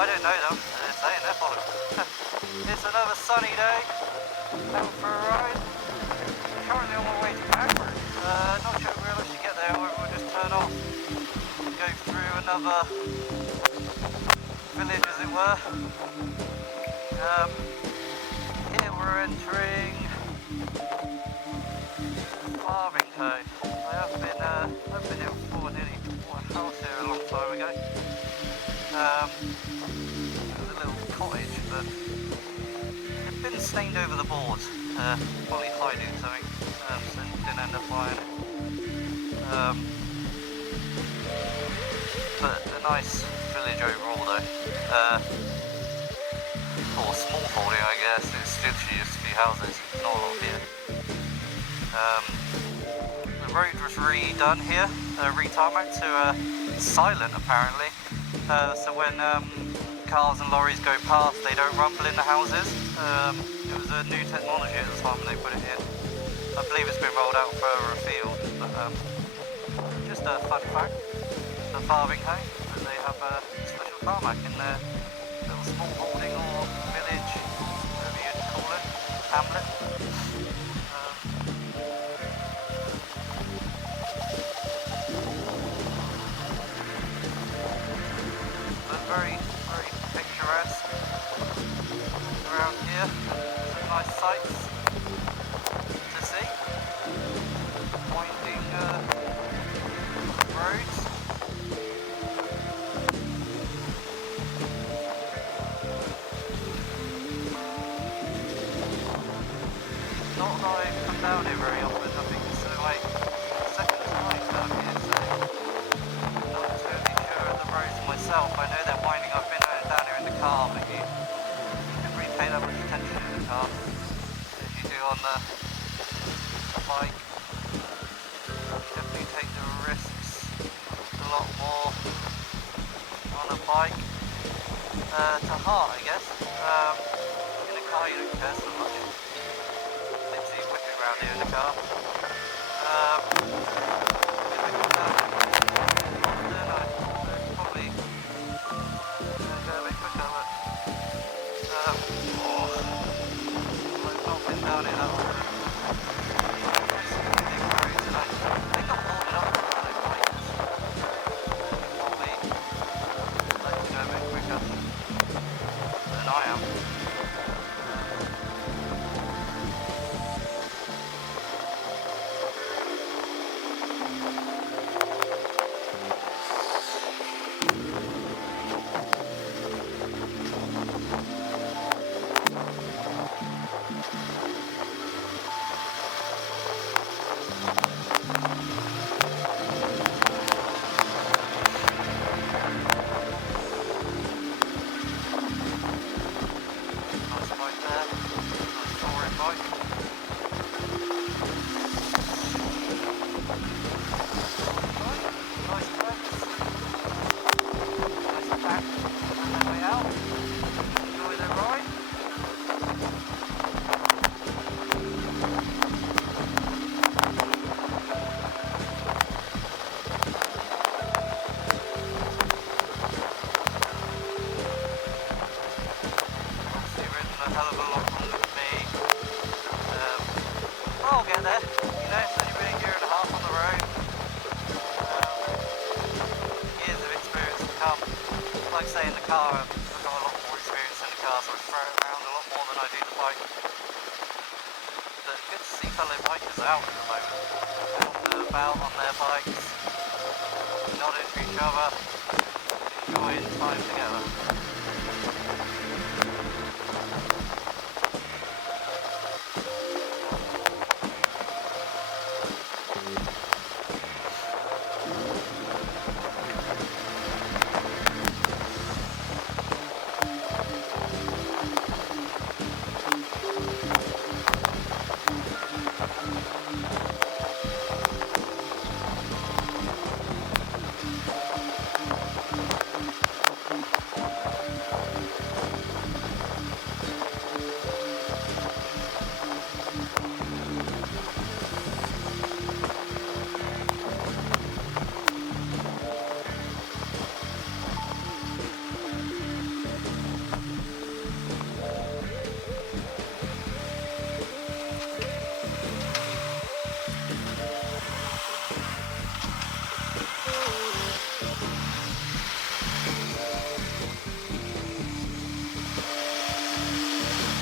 I don't know them, they're saying they're following. It's another sunny day, out for a ride. Currently on my way to Banbury. Not sure we'll actually get there, or we'll just turn off and go through another village, as it were. Here we're entering Anyho. I've been here before, nearly bought a house here a long time ago. It was a little cottage, but it had been stained over the boards, probably hiding something, so didn't end up buying it. But a nice village overall though. Or small holding, I guess. It's literally just a few houses, not a lot here. The road was redone here, re-tarmacked to silent apparently. So when cars and lorries go past, they don't rumble in the houses. It was a new technology at the time when they put it in. I believe it's been rolled out further afield, but just a fun fact, the farming home, that they have a special tarmac in their little small holding or village, whatever you'd call it, hamlet. But very, very picturesque around here. Some nice sights to see. Winding roads. Not that I come down here very often. I think it's like the second time down here, so I'm not totally sure of the roads myself. I know they're winding up in and down here in the car, but you don't really pay that much attention in the car as you do on the bike. Definitely take the risks a lot more on a bike to heart, I guess. In a car you don't care so much. Literally whipping around here in the car. Probably go a bit quicker, but I've not been down here that often. I'll get there, you know, it's only been a year and a half on the road. Years of experience to come. Like I say, in the car, I've got a lot more experience in the car, so I throw it around a lot more than I do the bike. But good to see fellow bikers out at the moment. Out about on their bikes, nodding to each other, enjoying time together.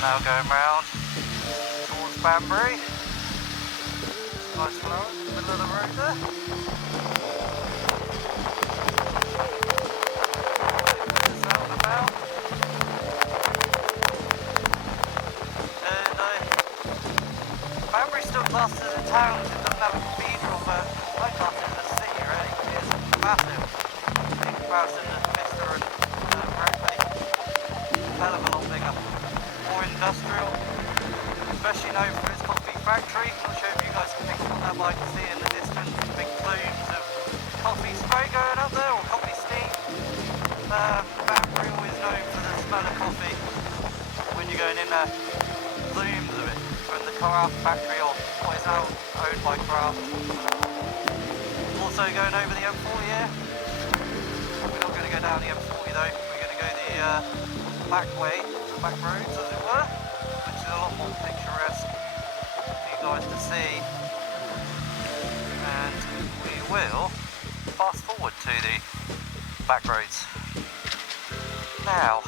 Now going round towards Banbury. Nice flowers in the middle of the road there. It's out and about. And Banbury's still classed as a town. It doesn't have a cathedral, but I class it as a city really. It's massive in comparison to Mister and Brackley. Hell of a lot bigger. More industrial, especially known for its coffee factory. Not sure if you guys can pick up on that, but I can see in the distance big plumes of coffee spray going up there, or coffee steam. Banbury always known for the smell of coffee when you're going in there. Plumes of it from the craft factory, or what is now owned by Craft. Also going over the M40 here. We're not going to go down the M40 though, we're going to go the back way, the back roads as it were, which is a lot more picturesque for you guys to see. And we will fast forward to the back roads. Now,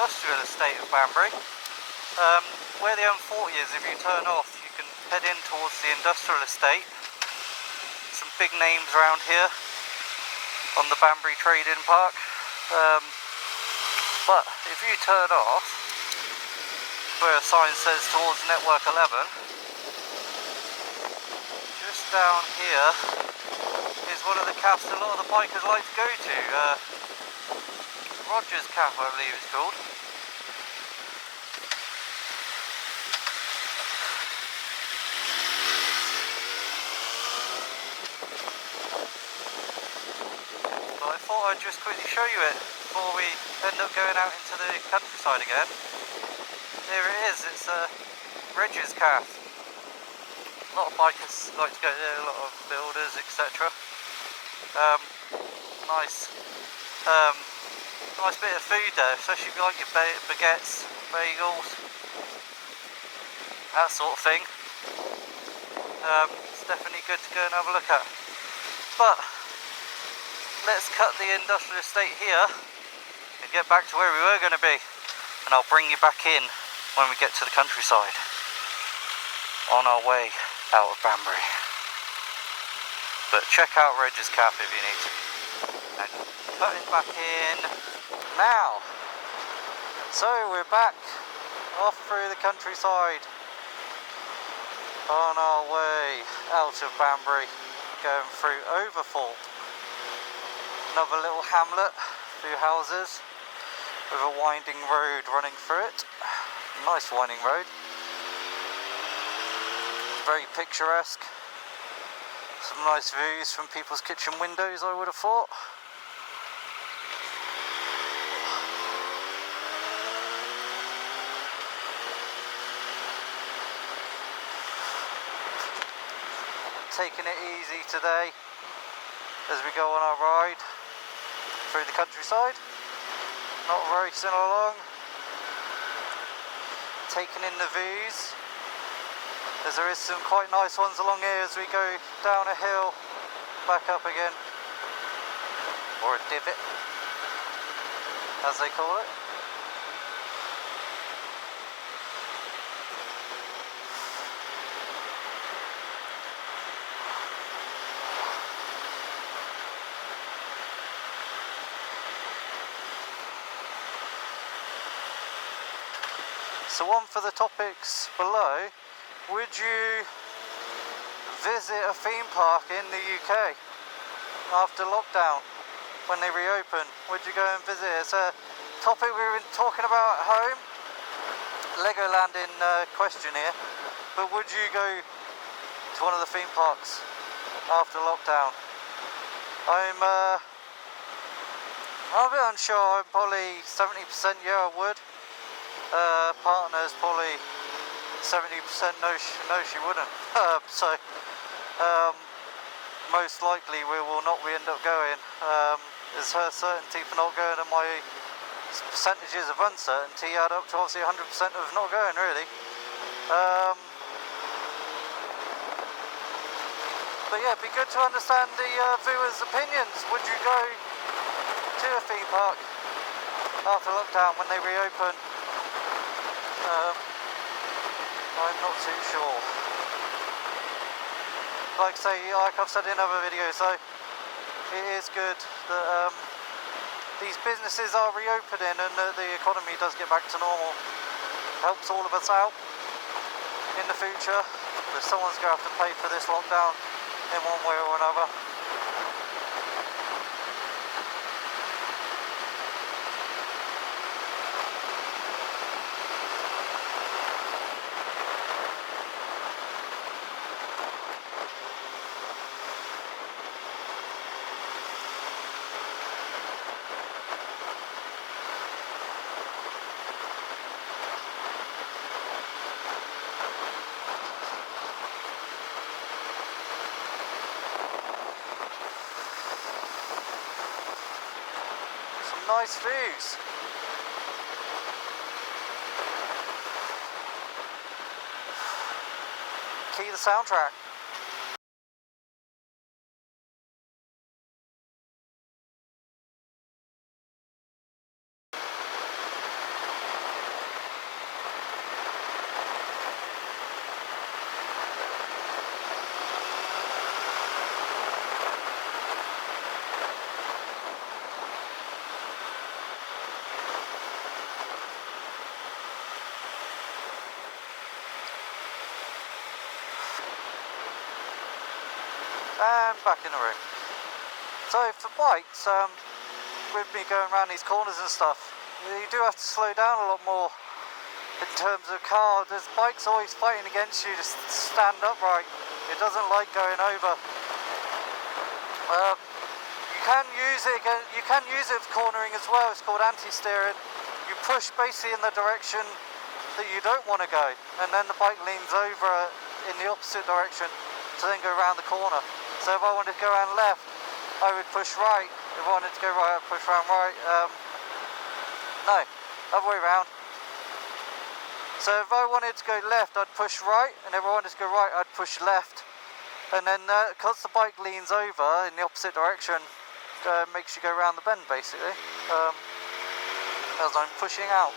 industrial estate of Banbury. Where the M40 is, if you turn off, you can head in towards the industrial estate. Some big names around here on the Banbury Trading Park. But if you turn off, where a sign says towards Network 11, just down here is one of the cafes a lot of the bikers like to go to. Rogers Cafe, I believe it's called. But I thought I'd just quickly show you it before we end up going out into the countryside again. There it is, it's Rogers Cafe. A lot of bikers like to go there, a lot of builders, etc. Nice bit of food there, especially if you like your baguettes, bagels, that sort of thing. It's definitely good to go and have a look at. But let's cut the industrial estate here and get back to where we were going to be, and I'll bring you back in when we get to the countryside on our way out of Banbury. But check out Rogers Cafe if you need to. And cutting back in now. So we're back off through the countryside on our way out of Banbury, going through Overthorpe. Another little hamlet, few houses with a winding road running through it. Nice winding road. Very picturesque. Some nice views from people's kitchen windows, I would have thought. Taking it easy today as we go on our ride through the countryside. Not racing along. Taking in the views, as there is some quite nice ones along here as we go down a hill, back up again, or a divot as they call it. So on for the topics below, would you visit a theme park in the UK after lockdown when they reopen? Would you go and visit? It's a topic we've been talking about at home. Legoland in question here, but would you go to one of the theme parks after lockdown. I'm a bit unsure. I'm probably 70% yeah I would. Partner's probably 70% no she wouldn't. So most likely we will not end up going. Is her certainty for not going and my percentages of uncertainty add up to obviously 100% of not going, really. But yeah, it'd be good to understand the viewers' opinions. Would you go to a theme park after lockdown when they reopen? I'm not too sure. Like I've said in other videos, though, it is good that these businesses are reopening and the economy does get back to normal. Helps all of us out in the future, but someone's going to have to pay for this lockdown in one way or another. Nice views. Key the soundtrack. And back in the room. So for bikes, with me going around these corners and stuff, you do have to slow down a lot more in terms of car. There's bikes always fighting against you to stand upright. It doesn't like going over. You can use it again. You can use it for cornering as well. It's called anti-steering. You push basically in the direction that you don't want to go, and then the bike leans over in the opposite direction to then go around the corner. So if I wanted to go around left, I would push right. If I wanted to go right, I'd push around right. No, other way around. So if I wanted to go left, I'd push right, and if I wanted to go right, I'd push left. And then because the bike leans over in the opposite direction, makes you go around the bend basically, as I'm pushing out.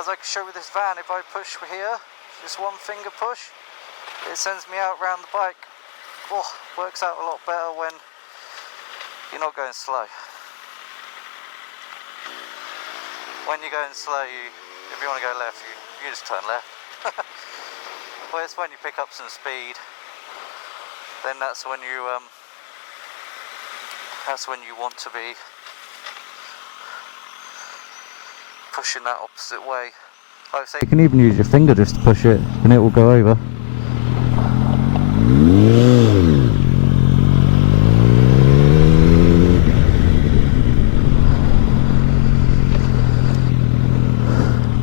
As I can show with this van, if I push here, just one finger push, it sends me out round the bike. Oh, works out a lot better when you're not going slow. When you're going slow, if you want to go left, you just turn left. But it's when you pick up some speed, then that's when you want to be pushing that opposite way. Like I say, you can even use your finger just to push it and it will go over.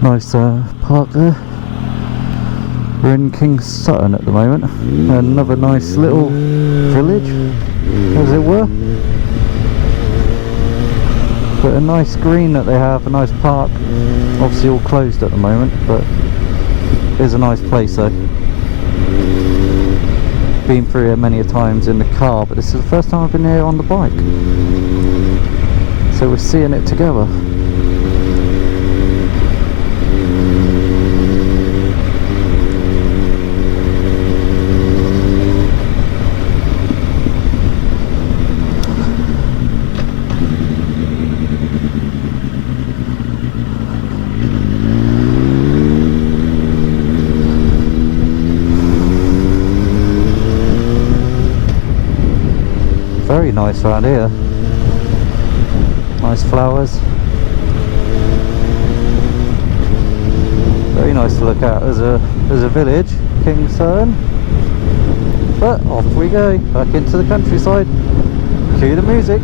Nice park there. We're in King's Sutton at the moment. Another nice little village, as it were. But a nice green that they have, a nice park. Obviously all closed at the moment, but it is a nice place though. Been through here many a times in the car, but this is the first time I've been here on the bike. So we're seeing it together. Very nice around here. Nice flowers. Very nice to look at as a village, Kingston. But off we go, back into the countryside. Cue the music.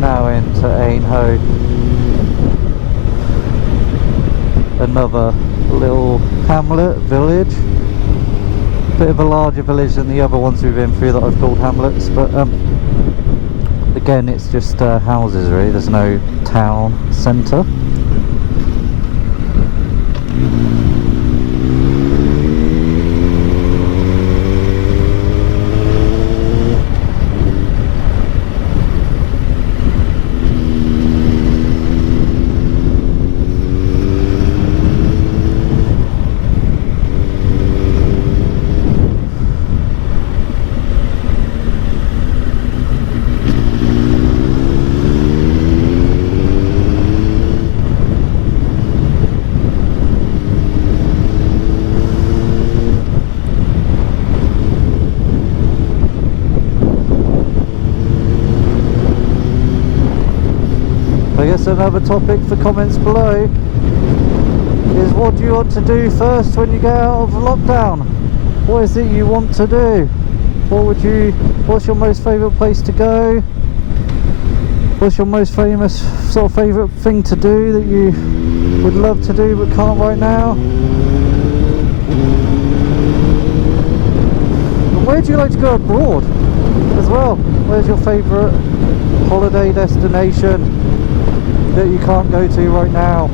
Now into Anyho, another little hamlet, village, bit of a larger village than the other ones we've been through that I've called hamlets, but again it's just houses really, there's no town centre. I guess another topic for comments below is, what do you want to do first when you get out of lockdown? What is it you want to do? What's your most favourite place to go? What's your most famous sort of favourite thing to do that you would love to do but can't right now? And where do you like to go abroad as well? Where's your favourite holiday destination that you can't go to right now?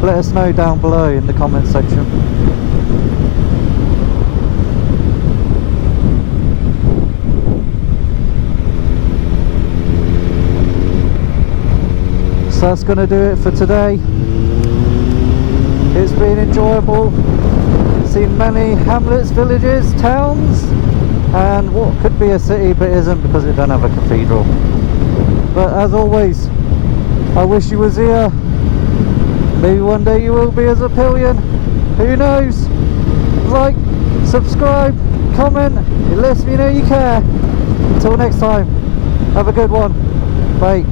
Let us know down below in the comments section. So that's going to do it for today. It's been enjoyable. Seen many hamlets, villages, towns, and what could be a city but isn't because it don't have a cathedral. But as always, I wish you was here. Maybe one day you will be as a pillion. Who knows? Like, subscribe, comment. It lets me know you care. Until next time, have a good one. Bye.